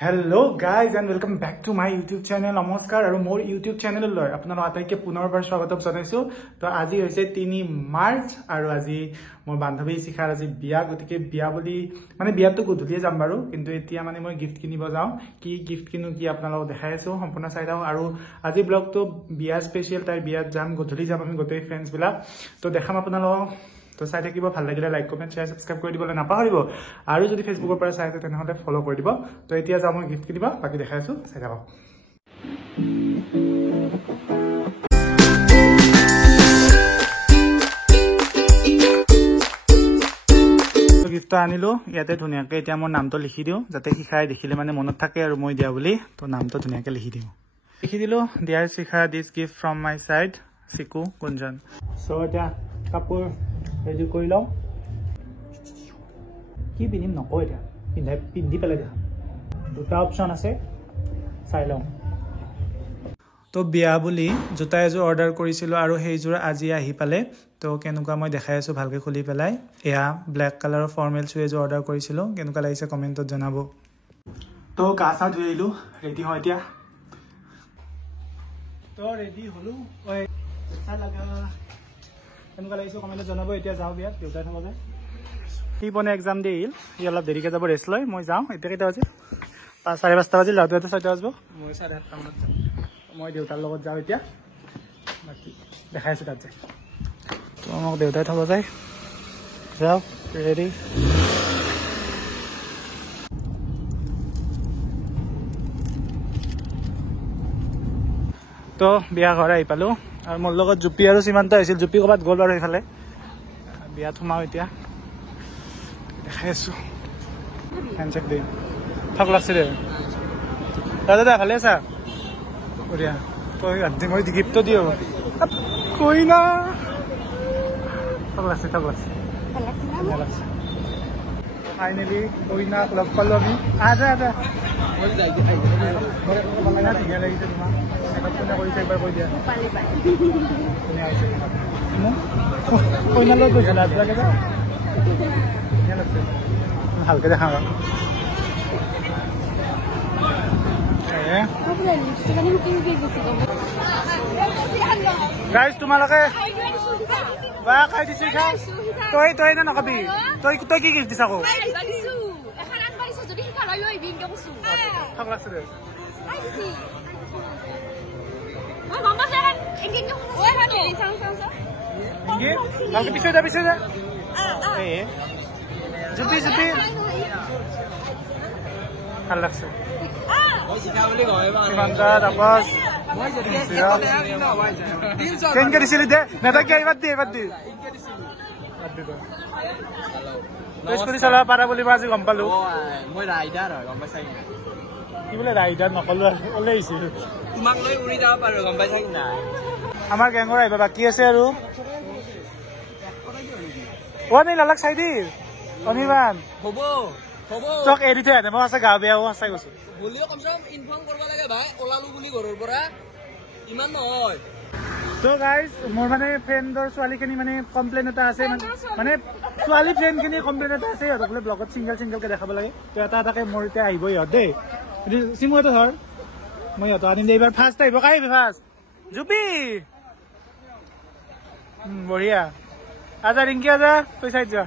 Hello guys and welcome back to my YouTube channel. Namaskar aru more YouTube channel loi apnalok ataike punorbar swagatam janaisu. To aji hoise 3 March aru aji mor bandhabi sikhar aji biya gotike biya boli mane biya to godhuliye jam baru kintu etia mane moi gift kinibo jao ki gift kinu ki apnalok dekhai asu sampurna sai dao aru aji vlog to biya special tai biya jam godhuli jam ami gotei friends bila to dekham apnalok তো চাই থাকিব ভাল লাগিলে like comment share subscribe কৰি দিবলৈ নাপাহৰিব আৰু যদি ফেসবুকৰ পৰা চাই আছে তেনেহলে ফলো কৰি দিব তো এতিয়া যাম মই গিফট কিনিবা বাকি দেখাই আছো চাই যাব তো গিফট আনিলো ইয়াতে ধুনিয়াকে এতিয়া মোৰ নামটো লিখি দিও যাতে শিখাই দেখিলে মানে মনত থাকে আৰু মই দিয়া বুলি তো নামটো ধুনিয়াকে লিখি দিও লিখি দিলো dear Shikha this gift from my side সিকু গুঞ্জন সো এটা কাপোৰ ৰেডি কৰি লওঁ কি পিন্ধিম নকয় এতিয়া পিন্ধি পেলাই দেখা দুটা অপশ্যন আছে চাই লওঁ তো বিয়া বুলি জোতা এযোৰ অৰ্ডাৰ কৰিছিলোঁ আৰু সেইযোৰ আজি আহি পালে তো কেনেকুৱা মই দেখাই আছোঁ ভালকৈ খুলি পেলাই এয়া ব্লেক কালাৰৰ ফৰ্মেল শ্বু এযোৰ অৰ্ডাৰ কৰিছিলোঁ কেনেকুৱা লাগিছে কমেণ্টত জনাব তো গা চা ধুই আহিলোঁ ৰেডি হয় এতিয়া তো ৰেডি হ'লোঁ ঐ চা লাগা কেনেকুৱা লাগিছে কমেণ্টত জনাব এতিয়া যাওঁ বিয়াত দেউতাই থ'ব যায় সি পনে এক্সাম দি আহিল সি অলপ দেৰিকৈ যাব ৰেষ্ট লৈ মই যাওঁ এতিয়া কেইটা বাজিল 5:30 বাজিল যাওঁতে 6টা বাজিব মই 7:30 মানত যাম মই দেউতাৰ লগত যাওঁ এতিয়া বাকী দেখাই আছোঁ তাত যায় তো মোক দেউতাই থ'ব যায় যাওঁ ৰেডি তো বিয়া ঘৰ আহি পালোঁ আৰু মোৰ লগত জুপি আৰু সীমান্ত আহিছিল জুপি ক'ৰবাত গ'ল আৰু সেইফালে বিয়াত সোমাওঁ এতিয়া দেখাই আছোঁ হেণ্ডছেক দেই ঠক লাগছে দে দাদা ভালে আছা বঢ়িয়া তই মই গিফ্টটো দিওঁ কৈ না ঠক লাগছে ফাইনেলি কইনাক লগ পালোঁ আমি আজা ধুনীয়া লাগিছে তোমাক কোনে কৰিছে একবাৰ কৈ দিয়া কোনে আহিছে কইনাৰ লগত গৈছে লাজ লাগে ধুনীয়া লাগছে ভালকৈ দেখাম গাইজ তোমালোকে বা খাই দিছে তই না নকবি তই কি গিফ্ট দিছা আকৌ ঠক লাগছে দে ভালকে পিছে যা জুপি ভাল লাগছে কেনেকে দিছিলি দে নেতাকে বাদ দি স্কুটি চলাব পাৰা বুলি মই আজি গম পালো মই ৰাইডাৰ হয় গম পাইছা কি বোলে ৰাইডাৰ নকলো ওলাই আহিছিল তোমাক লৈ উৰি যাব পাৰো গম পাইছা কি নাই আমাৰ গেঙৰ আহিবা বাকী আছে আৰু নাই লালাক চাই দি অনিবান হ'ব তোক এৰি থৈ আনে মই আছে গা বেয়াও সঁচাই কৈছো বুলিও কমচে কম ইনফৰ্ম কৰিব লাগে ভাই ওলালো বুলি ঘৰৰ পৰা ইমান নহয় তো গাইজ মোৰ মানে ফ্ৰেণ্ডৰ ছোৱালীখিনি মানে কমপ্লেইন এটা আছে মানে ছোৱালী ফ্ৰেণ্ডখিনি কমপ্লেইন এটা আছে সিহঁতক বোলে ব্লগত চিংগলকৈ দেখাব লাগে তো এটাকে মোৰ এতিয়া আহিব ইহঁত দেই চিমুহঁতে ধৰ মই সিহঁতক আনিম দে এইবাৰ ফাৰ্ষ্ট আহিব কাই আহিবি ফাৰ্ষ্ট জুপি বঢ়িয়া আজা ৰিংকি আজা তই চাই যোৱা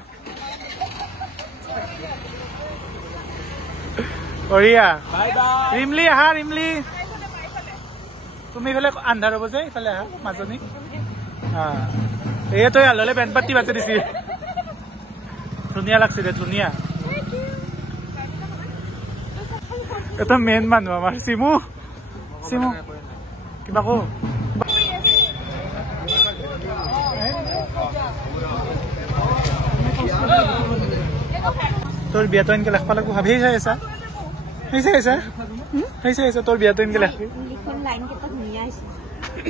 বঢ়িয়া ৰিমলি আহা ৰিমলি তুমি ইফালে আন্ধাৰ হ'ব যে ইফালে আহা মাজনী এই তই আলহলে পেণ্ট পাতি বাচি দিছি ধুনীয়া লাগছে দে ধুনীয়া এটা মেইন মানুহ আমাৰ চিমু কিবা কো তোৰ বিয়াটো এনেকে লেখবা লাগব ভাবি চাই আছা তোৰ বিয়াটো এনেকে লেখবি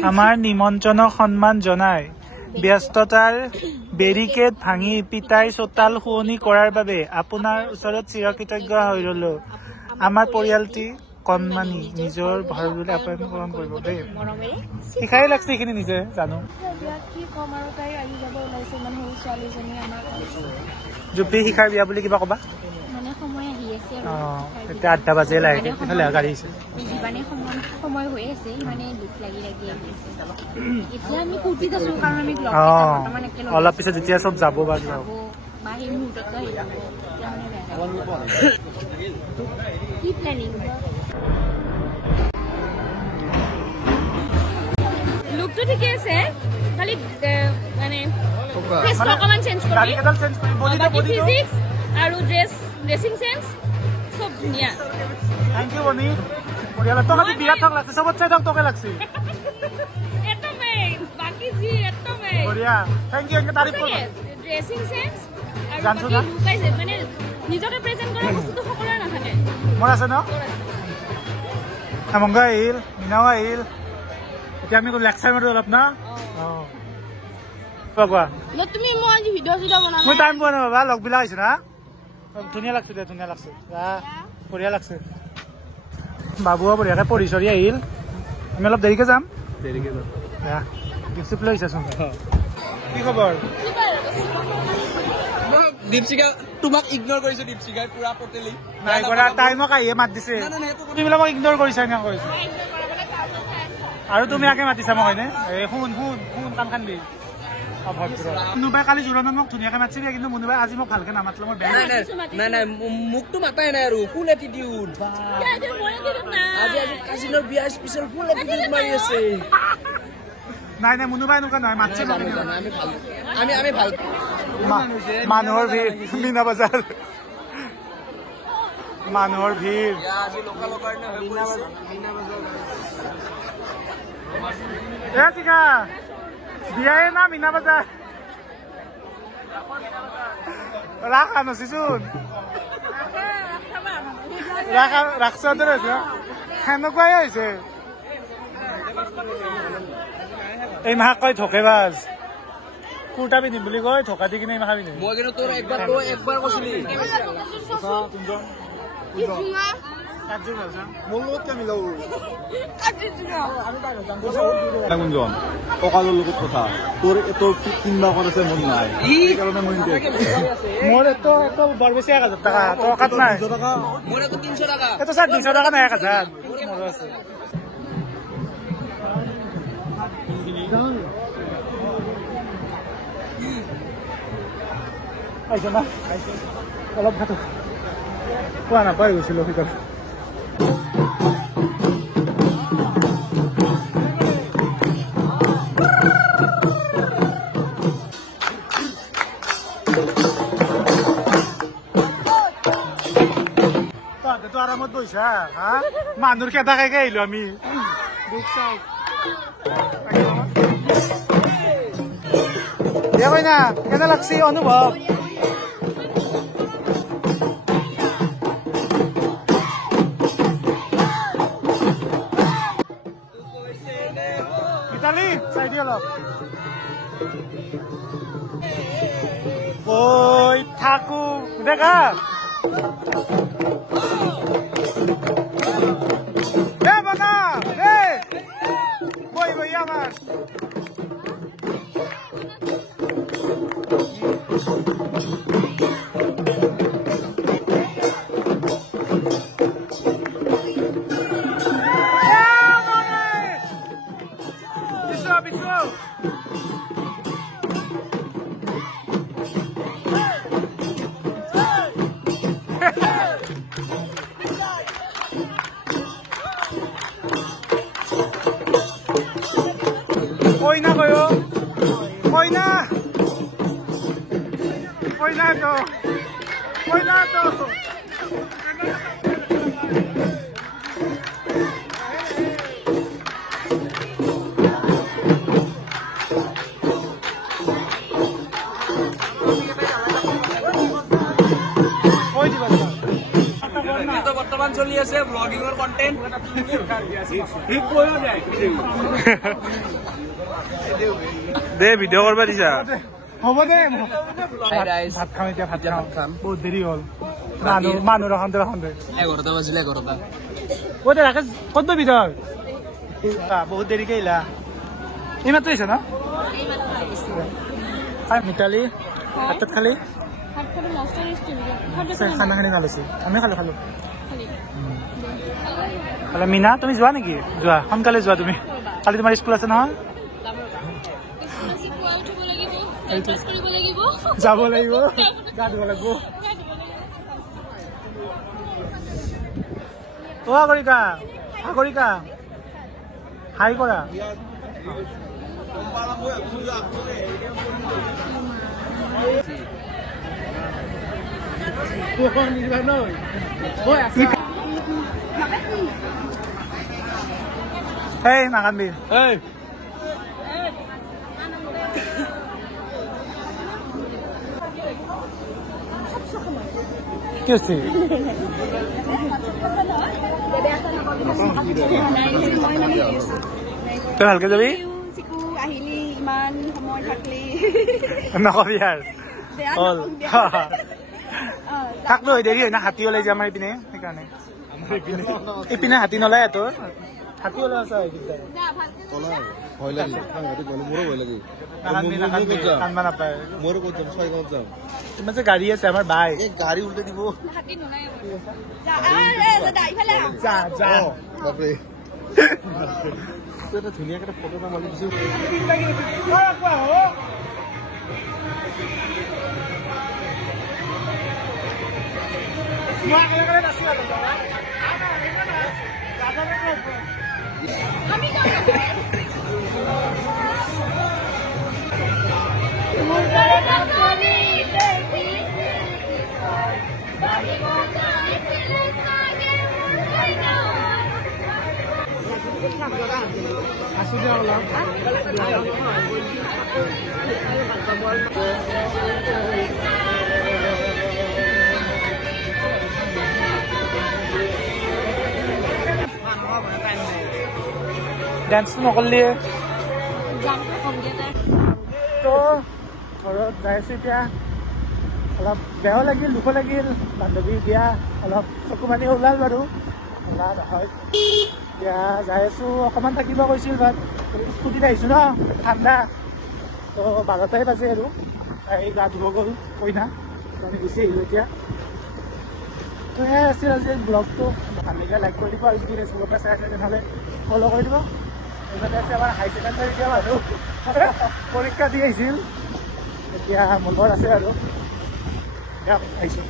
আমাৰ নিমন্ত্ৰণক সন্মান জনাই ব্যস্ততাৰ বেৰিকেড ভাঙি পিতাই চোতাল শুৱনি কৰাৰ বাবে আপোনাৰ ওচৰত চিৰকৃতজ্ঞ হৈ ৰলো আমাৰ পৰিয়ালটি কণমানি নিজৰ ঘৰ বুলি আপ্যায়ন গ্ৰহণ কৰিব দেই শিকাই লাগছে এইখিনি নিজে জানো জুপি শিখাৰ বিয়া বুলি কিবা কবা মানে সময় আহি আছে আছে এতিয়া 8টা বাজে লাগে ইফালে গাড়ী আহিছে যিমানে সময় হৈ আছে ইমানে দুখ লাগি লাগি আহিছে এতিয়া আমি ফূৰ্তিত আছো কাৰণ আমি ব্লগ বৰ্তমান একেলগে অলপ পিছত যেতিয়া চব যাব বা বা সেই মুহূৰ্তত আহি যাব কি প্লেনিং লুকটো ঠিকে আছে খালি মানে ফেসটো অকমান চেঞ্জ কৰি গাড়ী কেডাল চেঞ্জ কৰি বাকি ফিজিক্স আৰু ড্ৰেছিং সেন্স সব ধুনীয়া থ্যাংক ইউ বনি বঢ়িয়া লাগছে তোকে বিয়া থাক লাগছে সবত চাই থাক তোকে লাগছে এতমে বাকি জি এতমে বঢ়িয়া থ্যাংক ইউ এনকে তারিফ করব ড্রেসিং সেন্স আৰু জানছো বাকি না লুকাইছে মানে নিজকে প্ৰেজেন্ট কৰা বস্তুটো সকলোৰে নাথাকে মোৰ আছে ন আমংগা আহিল মিনাও আহিল এতিয়া আমি লেকচাৰ মাৰো অলপ না কোৱা তুমি মই আজি ভিডিঅ' বনাম মই টাইম পোৱা নাই বাবা লগবিলা আহিছে না ধুনীয়া লাগছে দে ধুনীয়া লাগছে বঢ়িয়া লাগছে বাবুও বঢ়িয়াকে পঢ়ি চৰি আহিল আমি অলপ দেৰিকে যাম গিফ্ট লৈ আহিছাচোন কি খবৰ দীপশিকা তোমাক ইগনোৰ কৰিছো দীপশিকাই পুৰা টোটেলি নাই কৰা তাই মোক আহিয়ে মাত দিছে তুমি বোলে মোক ইগনোৰ কৰিছা এনেকৈ কৈছো আৰু তুমি আগে মাতিছা মোক হয়নে শুন শুন শুন কাণ খান দি মুনুবাই কালি জোৰণত মোক ধুনীয়াকে মাতিছিলে কিন্তু মুনুবাই আজি মোক ভালকে নামাতিলে মই বেয়া নাই নাই মোকতো মাতাই নাই আৰু ফুল এটিটিউড আজি আজি কাজিনৰ বিয়া স্পেচিয়েল ফুল এটিটিউড মাৰি আছে নাই নাই মুনুবাই এনেকুৱা নহয় মাতিছে আমি ভাল মানুহৰ ভিৰ মীনা বজাৰ মানুহৰ ভিৰ এ চিকা বিয়াই না মীনা বজাৰ ৰাখা নচিচোন ৰাখছ সেনেকুৱাই হৈছে এই মাহক কয় ধকেবাজ কুৰ্তা পিন্ধিম বুলি কয় ধকা দি কিনে এই মাহা পিন্ধিম মই কিন্তু তোৰ একবাৰ কৈছিলি অকালৰ লগত কথা তোৰ কিনবা আছে মন নাই সেইকাৰণে মই মোৰ এইটো বৰ বেছি 1000 টকা টকাত নাই মোৰ এইটো 300 টকা এইটো স্যাৰ 200 টাকা নাই 1000 মোৰ আছে আইছে না অলপ ভাত কোৱা নাপাই গৈছিলো সেইকাৰণে তো আরামত বইছা হা মানুর কেটা খাই আহিলো আমি দুখ চাও না কেনে লাগছি অনুভব মিতালি চাই দি অলপ কই থাকো দেখা বানা বই বই আমার Koina kayo? Koina! Koina to! Koina to! বৰ্তমান চলি আছে ব্লগিঙৰ কন্টেন্ট দে ভিডিঅ' কৰিব দিছা হ'ব দে ভাত খাম এতিয়া ভাত খাম বহুত দেৰি হ'ল মানুহ ৰখান্তে 11টা বাজিলে 11টা ক'ত ৰাকেশ ক'ত ববি তই বহুত দেৰিকে আহিলা এইমাত্ৰ আহিছা ন মিতালী ভাত খালি ভাত খাব নষ্ট ৰেষ্ট খানা খানি ভাল হৈছে আমি খালো খালি হ'লে মীনা তুমি যোৱা নেকি যোৱা সোনকালে যোৱা তুমি কালি তোমাৰ স্কুল আছে নহয় যাব লাগিব গা ধুব লাগিব আগৰিকা হাই কৰা Hey, nakanbi. Hey! কি হৈছে তই ভালকে যাবি আহিলি ইমান সময় থাকলি নকবি আৰু থাকলো হৈ দেৰি হয় না হাতী ওলাই যায় আমাৰ ইপিনে সেইকাৰণে ইপিনে হাতী নোলায় তোৰ হাতী ওলাই আছে ভয় লাগে সাংঘাতিক মোৰো ভয় লাগে কান্দবা নাপায় মোৰো ক'ত যাম 6 গাঁৱত যাম তোমাৰ যে গাড়ী আছে আমাৰ বাইক এই গাড়ী উল্টে দিব বাপৰে এটা ধুনীয়াকে এটা ফটো এটা মাৰি দিছো ডান্স নকৰিলে তো ঘৰত যাই আছো এতিয়া অলপ বেয়াও লাগিল দুখ লাগিল বান্ধৱী বিয়া অলপ চকু পানী ওলাল বাৰু ওলাল হয় এতিয়া যাই আছো অকণমান থাকিব কৈছিল বাট স্কুটিত আহিছো ন ঠাণ্ডা তো 12টাই বাজে আৰু তাই গা ধুব গ'ল কইনা আমি গুচি আহিলোঁ এতিয়া তো সেয়াই আছিল আজি ব্লগটো ভাল লাগিলে লাইক কৰি দিব আৰু যদি ফেচবুকৰ পৰা চাই আছে তেনেহ'লে ফ'ল' কৰি দিব এইফালে আছে আমাৰ হাই ছেকেণ্ডাৰী দিয়া মানুহ পৰীক্ষা দি আহিছিল এতিয়া মনৰ আছে আৰু আহিছোঁ